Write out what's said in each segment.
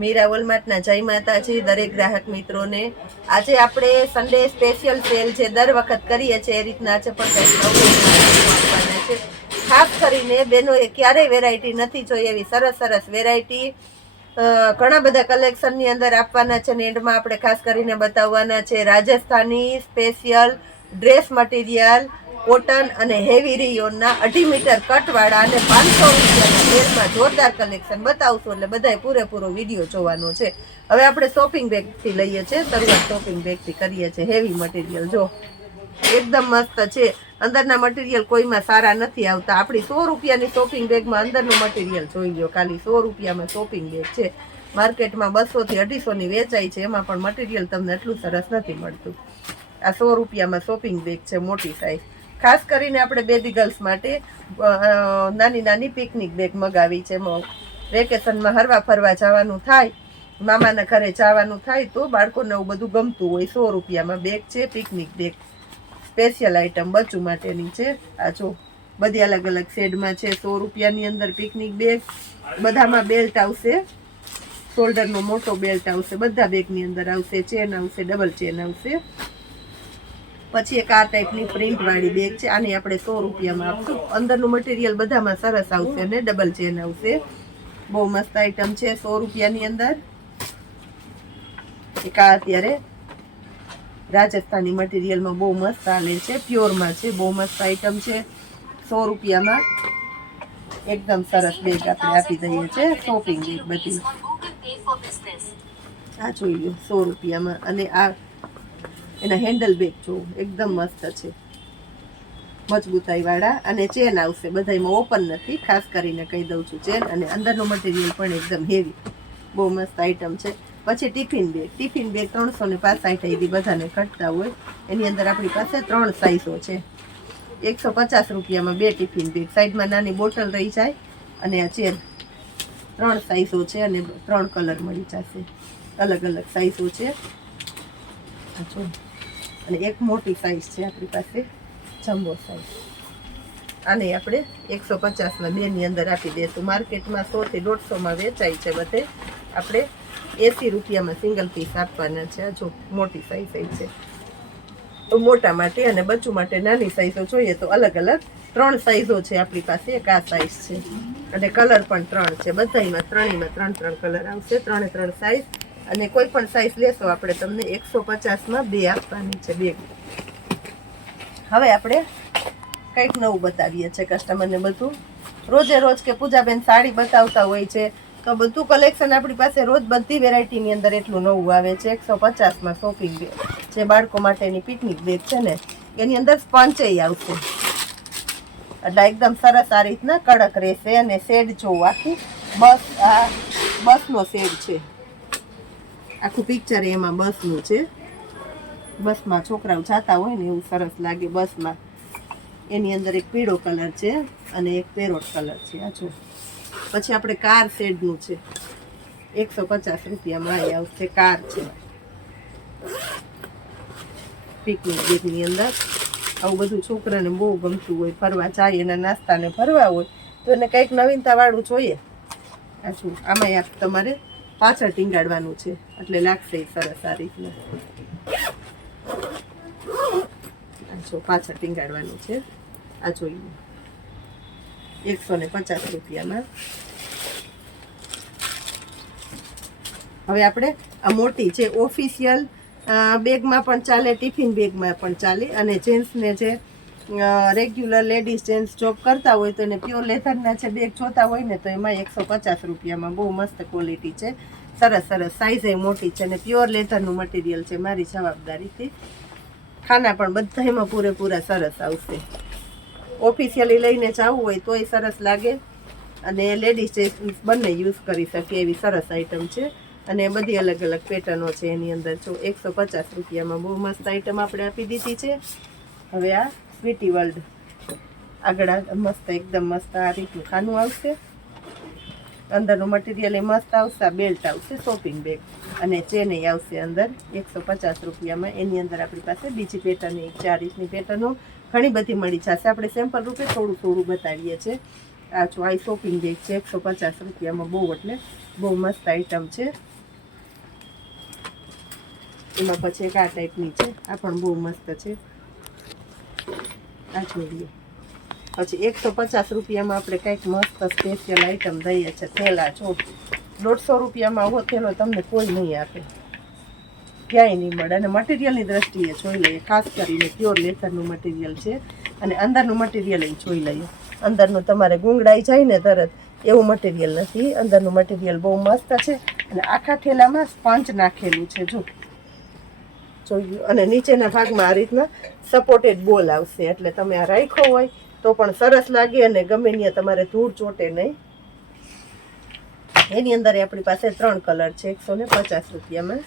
મીરા વોલમાર્ટના જય માતાજી દરેક ગ્રાહક મિત્રોને। આજે આપણે સન્ડે સ્પેશિયલ સેલ છે, દર વખત કરીએ છીએ એ રીતના આજે પણ આપવાના છે। ખાસ કરીને બહેનોએ ક્યારેય વેરાયટી નથી જોઈ એવી સરસ સરસ વેરાયટી ઘણા બધા કલેક્શનની અંદર આપવાના છે ને એન્ડમાં આપણે ખાસ કરીને બતાવવાના છે Rajasthani special dress material cotton અને હેવી રિયોનના 2.5 મીટર કટવાળા અને 500 રૂપિયાના સેલમાં જોરદાર કલેક્શન બતાવશું, એટલે બધાએ પૂરેપૂરો વિડીયો જોવાનો છે। હવે આપણે શોપિંગ બેગથી લઈએ છીએ, શરૂઆત શોપિંગ બેગથી કરીએ છીએ। હેવી મટીરિયલ જો એકદમ મસ્ત છે, અંદરના મટીરિયલ કોઈમાં સારા નથી આવતા। આપણી 100 રૂપિયાની શોપિંગ બેગમાં અંદરનું મટીરિયલ જોઈ લો, ખાલી 100 રૂપિયામાં શોપિંગ બેગ છે। માર્કેટમાં 200 થી 250 ની વેચાય છે, એમાં પણ મટીરિયલ તમને એટલું સરસ નથી મળતું। આ 100 રૂપિયામાં શોપિંગ બેગ છે, મોટી સાઈઝ। ખાસ કરીને આપણે બેબી ગર્લ્સ માટે નાની નાની પિકનિક બેગ મગાવી છે। વેકેશનમાં હરવા ફરવા જવાનું થાય, મામાના ઘરે જવાનું થાય તો બાળકોને એવું બધું ગમતું હોય। 100 રૂપિયામાં બેગ છે, પિકનિક બેગ સ્પેશિયલ આઈટમ બચ્ચું માટેની છે। આ જો બધી અલગ અલગ શેડમાં છે। 100 રૂપિયાની અંદર પિકનિક બેગ, બધામાં બેલ્ટ આવશે, શોલ્ડરનો મોટો બેલ્ટ આવશે, બધા બેગની અંદર આવશે, ચેન આવશે, ડબલ ચેન આવશે। પછી એક આ ટાઈપની પ્રિન્ટ વાળી બેગ છે, આની આપણે 100 રૂપિયામાં આપશું। અંદરનું મટીરિયલ બધામાં સરસ આવશે અને ડબલ ચેન આવશે। બહુ મસ્ત આઈટમ છે, 100 રૂપિયાની અંદર। એક આ અત્યારે રાજસ્થાની મટીરિયલમાં બહુ મસ્ત ચાલે છે, પ્યોરમાં છે, બહુ મસ્ત આઈટમ છે। 100 રૂપિયામાં એકદમ સરસ બેગ આપણે આપી દઈએ છીએ, શોપિંગ બેગ બધી। આ જોઈ લો 100 રૂપિયામાં, અને આ એના હેન્ડલ બેગ જો એકદમ મસ્ત છે, મજબૂતાઈ વાળા, અને ચેન આવશે, બધામાં ઓપન નથી, ખાસ કરીને કહી દઉં છું ચેન, અને અંદરનું મટીરિયલ પણ એકદમ હેવી, બહુ મસ્ત આઈટમ છે। પછી ટિફિન બેગ 365 બધાને ઘટતા હોય, એની અંદર આપણી પાસે 3 સાઈઝો છે। 150 રૂપિયામાં 2 ટિફિન બેગ, સાઈડમાં નાની બોટલ રહી જાય, અને આ ચેન 3 સાઈઝો છે, અને 3 કલર મળી જશે, અલગ અલગ સાઈઝો છે। અને એક મોટી સાઈઝ છે આપણી પાસે, જમ્બો સાઈઝ, આને આપણે 150ના 2 ની અંદર આપી દઈશું। માર્કેટમાં 100 થી 150માં વેચાય છે બધે, આપણે 80 રૂપિયામાં સિંગલ પીસ આપવાના છે। જો મોટી સાઈઝ છે, તો મોટા માટે અને બચ્ચું માટે નાની સાઈઝો જોઈએ તો અલગ અલગ 3 સાઈઝો છે આપણી પાસે। એક આ સાઈઝ છે, અને કલર પણ 3 છે, બધામાં ત્રણેયમાં 3 કલર આવશે, 3 સાઈઝ, અને કોઈ પણ સાઈઝ લેશો આપણે તમને 150માં 2 આપવાની છે બેગ। હવે આપણે કંઈક નવું બતાવીએ છીએ કસ્ટમરને। બધું રોજે રોજ કે પૂજાબેન સાડી બતાવતા હોય છે, તો બધું કલેક્શન આપણી પાસે રોજ બધી વેરાયટીની અંદર એટલું નવું આવે છે। 150માં શોપિંગ બેગ જે બાળકો માટેની પિકનિક બેગ છે ને, એની અંદર સ્પંચેય આવશે, એટલે એકદમ સરસ આ રીતના કડક રહેશે। અને શેડ જોવો, આખી બસનો શેડ છે, આખું પિક્ચર એમાં બસનું છે, બસમાં છોકરાઓ જાતા હોય ને એવું સરસ લાગે બસમાં। એની અંદર એક પીળો કલર છે અને એક પેરોટ કલર છે, આ જો। પછી આપણે કાર શેડનું છે, 150 રૂપિયામાં આ આવશે, કાર છે પિકનિક બેગની અંદર। આવું બધું છોકરાને બહુ ગમતું હોય, ફરવા જાય, એના નાસ્તાને ફરવા હોય તો એને કંઈક નવીનતા વાળું જોઈએ। આ જો આમાં તમારે પાછળ ટીંગાડવાનું છે, એટલે લાગશે સરસ આ રીતના, જો પાછળ ટીંગાડવાનું છે, આ જોઈએ 150 રૂપિયામાં। હવે આપણે આ મોટી છે, ઓફિશિયલ બેગમાં પણ ચાલે, ટિફિન બેગમાં પણ ચાલે, અને જેન્ટ્સને જે રેગ્યુલર લેડીઝ જેન્ટ્સ જોબ કરતા હોય તો એને પ્યોર લેધરના છે બેગ જોતા હોય ને, તો એમાં 150 રૂપિયામાં બહુ મસ્ત ક્વોલિટી છે, સરસ સરસ સાઈઝ મોટી છે, અને પ્યોર લેધરનું મટીરિયલ છે, મારી જવાબદારીથી। ખાના પણ બધામાં પૂરેપૂરા સરસ આવશે, ઓફિશિયલી લઈને જવું હોય તોય સરસ લાગે, અને લેડીઝ જેન્ટ્સ બંને યુઝ કરી શકે એવી સરસ આઈટમ છે। અને બધી અલગ અલગ પેટર્નો છે એની અંદર, જો 150 રૂપિયામાં બહુ મસ્ત આઈટમ આપણે આપી દીધી છે। હવે આ સ્વીટી વર્લ્ડ આગળ મસ્ત એકદમ મસ્ત આ રીતનું ખાનું આવશે, અંદરનું મટીરિયલ એ મસ્ત આવશે, આ બેલ્ટ આવશે, શોપિંગ બેગ, અને ચેન આવશે અંદર 150 રૂપિયામાં। એની અંદર આપણી પાસે બીજી પેટર્ન, 4 રીતની પેટર્નો ઘણી બધી મળી જશે, આપણે સેમ્પલ રૂપે થોડું બતાવીએ છીએ। આ જો આ શોપિંગ બેગ છે 150 રૂપિયામાં, બહુ એટલે બહુ મસ્ત આઈટમ છે. એમાં પછી એક આ ટાઈપની છે, આ પણ બહુ મસ્ત છે. આ જોઈએ પછી 150 રૂપિયામાં આપણે કંઈક મસ્ત સ્પેશિયલ આઈટમ દઈએ છે. થેલા જો 150 રૂપિયામાં આવો થેલો તમને કોઈ નહીં આપે, ક્યાંય નહીં મળે. અને મટીરિયલની દ્રષ્ટિએ જોઈ લઈએ, ખાસ કરીને પ્યોર લેથરનું મટીરિયલ છે. અને અંદરનું મટીરિયલ એ જોઈ લઈએ, અંદરનું તમારે ગુંગળાઈ જાય ને તરત એવું મટીરિયલ નથી. અંદરનું મટીરિયલ બહુ મસ્ત છે. અને આખા થેલામાં સ્પંચ નાખેલું છે જો જોયું. અને નીચેના ભાગમાં આ રીતના સપોર્ટેડ બોલ આવશે, એટલે તમે આ રાખ્યો હોય તો પણ સરસ લાગે અને ગમે ત્યાં તમારે ધૂળ ચોટે નહીં. એની અંદર આપણી પાસે 3 કલર છે 150 રૂપિયામાં.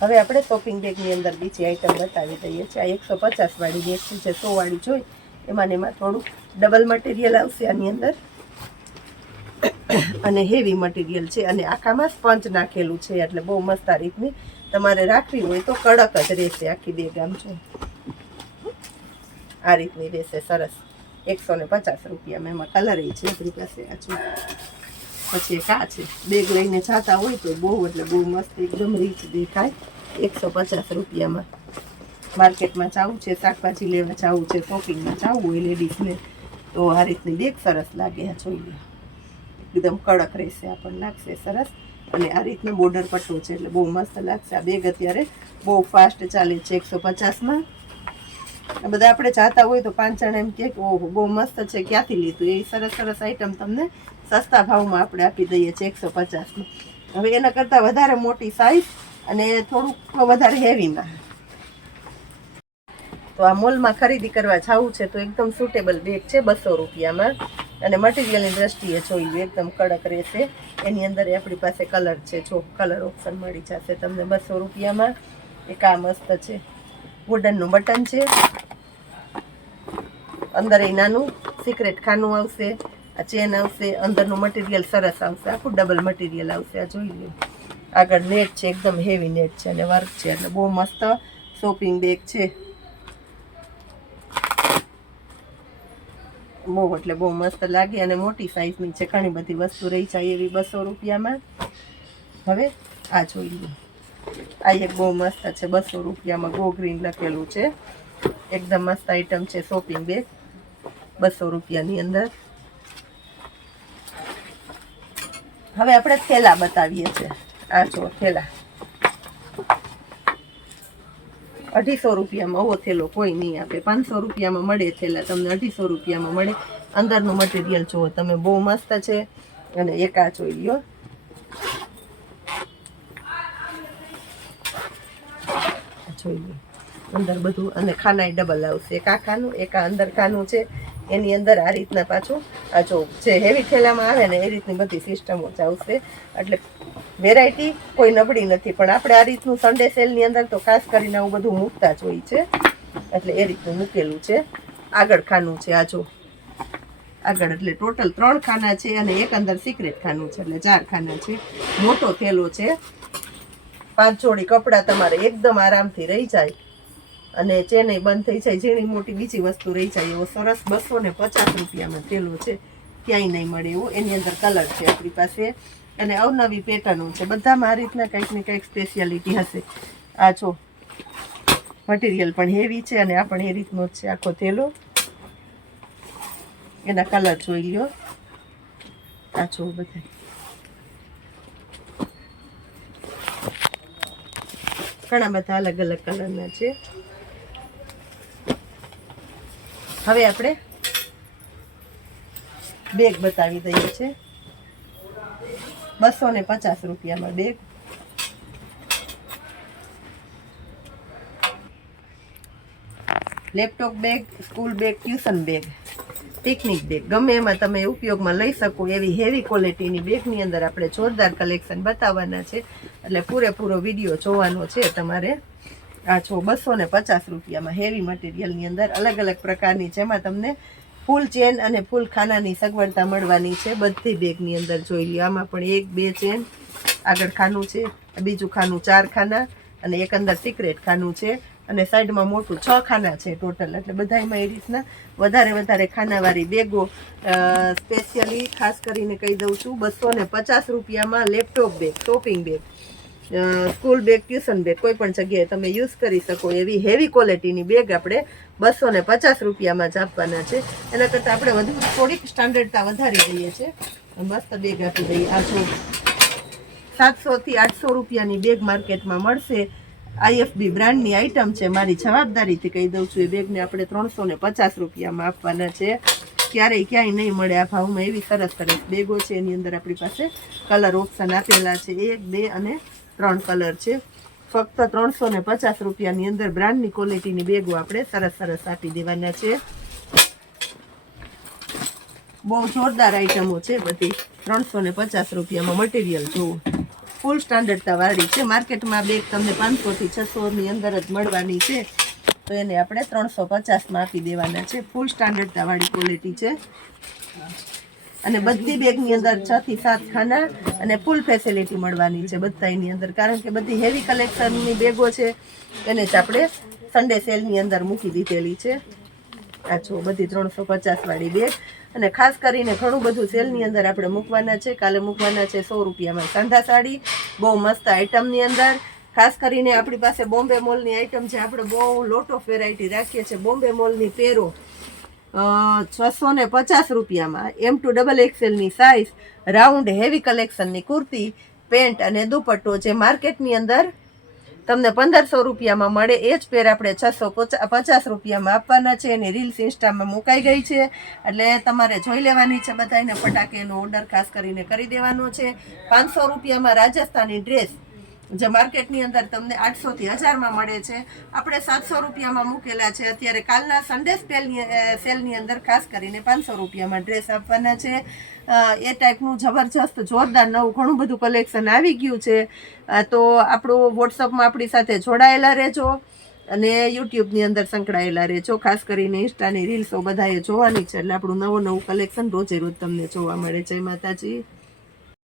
હવે આપણે શોપિંગ બેગની અંદર બીજી આઈટમ બતાવી દઈએ છીએ. આ 150 વાળી બેગ છે, જે 100 વાળી જોઈ એમાં થોડું ડબલ મટીરિયલ આવશે આની અંદર અને હેવી મટીરિયલ છે. અને આખામાં સ્પંચ નાખેલું છે, એટલે બહુ મસ્ત આ રીતની તમારે રાખવી હોય તો કડક જ રહેશે આખી બેગ. આમ છો આ રીતની રહેશે સરસ, 150 રૂપિયામાં. એમાં કલર છે આપણી પાસે. આ છો પછી એક આ છે, બેગ લઈને જતા હોય તો બહુ એટલે બહુ મસ્ત એકદમ રીચ દેખાય. 150 રૂપિયામાં. માર્કેટમાં જવું છે, શાકભાજી લેવા જવું છે, શોપિંગમાં જવું હોય લેડીઝને તો આ રીતની બેગ સરસ લાગે. આ જોઈએ એકદમ કડક રહેશે, આપણને લાગશે સરસ. અને આ રીતનું બોર્ડર પટ્ટો છે, એટલે બહુ મસ્ત લાગશે. આ બેગ અત્યારે બહુ ફાસ્ટ ચાલે છે 150માં. આ બધા આપણે ચાહતા હોય તો 5 જણા એમ કે ઓહો બહુ મસ્ત છે, ક્યાંથી લીધું? એ સરસ સરસ આઈટમ તમને સસ્તા ભાવમાં આપણે આપી દઈએ છીએ 150માં. હવે એના કરતાં વધારે મોટી સાઈઝ અને થોડુંક વધારે હેવીમાં તો આ મોલમાં ખરીદી કરવા જવું છે તો એકદમ સુટેબલ બેગ છે 200 રૂપિયામાં. અને મટીરિયલની દ્રષ્ટિએ જોઈએ એકદમ કડક રહેશે. એની અંદર આપણી પાસે કલર છે, જો કલર ઓપ્શન મળી જશે તમને 200 રૂપિયામાં. એક આ મસ્ત છે, વુડનનું બટન છે, અંદર એ નાનું સિક્રેટ ખાનું આવશે, આ ચેન આવશે, અંદરનું મટીરિયલ સરસ આવશે, આખું ડબલ મટીરિયલ આવશે. આ જોઈ લો, આગળ નેટ છે, એકદમ હેવી નેટ છે અને વર્ક છે, એટલે બહુ મસ્ત શોપિંગ બેગ છે. બહુ એટલે બહુ મસ્ત લાગે અને મોટી સાઈઝની છે, ઘણી બધી વસ્તુ રહી જાય એવી 200 રૂપિયામાં. હવે આ જોઈ લો, આ એક બહુ મસ્ત છે 200 રૂપિયામાં, ગો ગ્રીન લખેલું છે, એકદમ મસ્ત આઈટમ છે શોપિંગ બેગ 200 રૂપિયાની અંદર. હવે આપણે થેલા બતાવીએ છીએ. આ જો થેલા 250 રૂપિયામાં આવો થેલો કોઈ નહીં આપે. 500 રૂપિયામાં મળે થેલા, તમને 250 રૂપિયામાં મળે. અંદરનું મટીરિયલ જુઓ તમે, બહુ મસ્ત છે. અને એક આ જોઈ લો, જોઈ લો અંદર બધું. અને ખાના ડબલ આવશે, એક આ ખાનું એક આ અંદર ખાનું છે. એની અંદર આ રીતના પાછું આ જો જે હેવી થેલામાં આવે ને એ રીતની બધી સિસ્ટમો જ આવશે. એટલે વેરાયટી કોઈ નબળી નથી, પણ આપણે આ રીતનું સન્ડે સેલની અંદર તો ખાસ કરીને આવું બધું મૂકતા જ હોય છે, એટલે એ રીતનું મૂકેલું છે. આગળ ખાનું છે, આ જો આગળ, એટલે ટોટલ 3 ખાના છે અને એક અંદર સિક્રેટ ખાનું છે, એટલે 4 ખાના છે. મોટો થેલો છે, 5 જોડી કપડાં તમારે એકદમ આરામથી રહી જાય અને ચેનઈ બંધ થઈ જાય, ઝીણી મોટી બીજી વસ્તુ રહી જાય એવો સરસ 250 રૂપિયામાં થેલો છે, ક્યાંય નહીં મળે એવું. એની અંદર કલર છે આપણી પાસે અને અવનવી પેટર્નો છે, બધામાં આ રીતના કંઈક ને કંઈક સ્પેશિયાલિટી હશે. આ જો મટીરિયલ પણ હેવી છે અને આ પણ એ રીતનો જ છે આખો થેલો. એના કલર જોઈ લ્યો, આ જો બધા ઘણા બધા અલગ અલગ કલરના છે. હવે આપણે બેગ બતાવી દઈએ છીએ 250 રૂપિયામાં bag. Laptop bag, school bag, tuition bag, picnic bag, ગમે એમાં તમે ઉપયોગમાં લઈ શકો એવી હેવી ક્વોલિટીની બેગની અંદર આપણે જોરદાર કલેક્શન બતાવવાના છે, એટલે પૂરેપૂરો વિડીયો જોવાનો છે તમારે. આ છો 250 રૂપિયામાં હેવી મટીરિયલની અંદર અલગ અલગ પ્રકારની, જેમાં તમને ફૂલ ચેન અને ફૂલ ખાનાની સગવડતા મળવાની છે બધી બેગની અંદર. જોઈ લો, આમાં પણ 1 2 ચેન, આગળ ખાનું છે, બીજું ખાનું 4 ખાના અને એક અંદર સિક્રેટ ખાનું છે. અને સાઈડમાં મોટું 6 ખાના છે ટોટલ, એટલે બધાયમાં એ રીતના વધારે ખાનાવાળી બેગો. સ્પેશિયલી ખાસ કરીને કહી દઉં છું 250 રૂપિયામાં laptop bag, shopping bag, school bag, tuition bag કોઈ પણ જગ્યાએ તમે યુઝ કરી શકો એવી હેવી ક્વોલિટીની બેગ આપણે 250 રૂપિયામાં જ આપવાના છે. એના કરતાં આપણે વધુ થોડીક સ્ટાન્ડર્ડતા વધારી દઈએ છીએ, મસ્ત બેગ આપી દઈએ. આ જો 700 થી 800 રૂપિયાની બેગ માર્કેટમાં મળશે. IFB બ્રાન્ડની આઈટમ છે. મારી જવાબદારીથી કહી દઉં છું એ બેગને આપણે 350 રૂપિયામાં આપવાના છે. ક્યાંય નહીં મળે આ ભાવમાં એવી સરસ બેગો છે. એની અંદર આપણી પાસે કલર ઓપ્શન આપેલા છે, 1, 2 અને 3 કલર છે. ફક્ત 350 રૂપિયાની અંદર બ્રાન્ડની ક્વોલિટીની બેગો આપણે સરસ આપી દેવાના છે. બહુ જોરદાર આઈટમો છે બધી. 350 રૂપિયામાં મટીરિયલ જુઓ, ફૂલ સ્ટાન્ડર્ડતા વાળી છે. માર્કેટમાં બેગ તમને 500 થી 600 ની અંદર જ મળવાની છે, તો એને આપણે 350માં આપી દેવાના છે. ફૂલ સ્ટાન્ડર્ડતા વાળી ક્વોલિટી છે અને બધી બેગની અંદર 6 થી 7 ખાના અને ફૂલ ફેસિલિટી મળવાની છે બધાની અંદર, કારણ કે બધી હેવી કલેક્શનની બેગો છે એને જ આપણે સન્ડે સેલની અંદર મૂકી દીધેલી છે. આ જો બધી 350 વાળી બેગ, અને ખાસ કરીને ઘણું બધું સેલની અંદર આપણે મૂકવાના છે. કાલે મૂકવાના છે 100 રૂપિયામાં સાંધા સાડી, બહુ મસ્ત આઈટમની અંદર. ખાસ કરીને આપણી પાસે બોમ્બે મોલની આઈટમ છે. આપણે બહુ લોટ ઓફ વેરાયટી રાખીએ છીએ. બોમ્બે મોલની પેરો 650 રૂપિયામાં, M2 XXL ની સાઇઝ, રાઉન્ડ હેવી કલેક્શનની કુર્તી, પેન્ટ અને દુપટ્ટો જે માર્કેટની અંદર તમને 1500 રૂપિયામાં મળે એ જ પેર આપણે 650 રૂપિયામાં આપવાના છે. એની રીલ્સ ઇન્સ્ટામાં મુકાઈ ગઈ છે, એટલે તમારે જોઈ લેવાની છે. બધાને ફટાકેનો ઓર્ડર ખાસ કરીને કરી દેવાનો છે. 500 રૂપિયામાં રાજસ્થાની ડ્રેસ જે માર્કેટની અંદર તમને 800 થી 1000માં મળે છે, આપણે 700 રૂપિયામાં મૂકેલા છે. અત્યારે કાલના સન્ડે સેલની અંદર ખાસ કરીને 500 રૂપિયામાં ડ્રેસ આપવાના છે. એ ટાઈપનું જબરજસ્ત જોરદાર નવું ઘણું બધું કલેક્શન આવી ગયું છે. તો આપણું વોટ્સઅપમાં આપણી સાથે જોડાયેલા રહેજો અને યુટ્યુબની અંદર સંકળાયેલા રહેજો. ખાસ કરીને ઇન્સ્ટાની રીલ્સો બધાએ જોવાની છે, એટલે આપણું નવું કલેક્શન રોજે રોજ તમને જોવા મળે. જય માતાજી.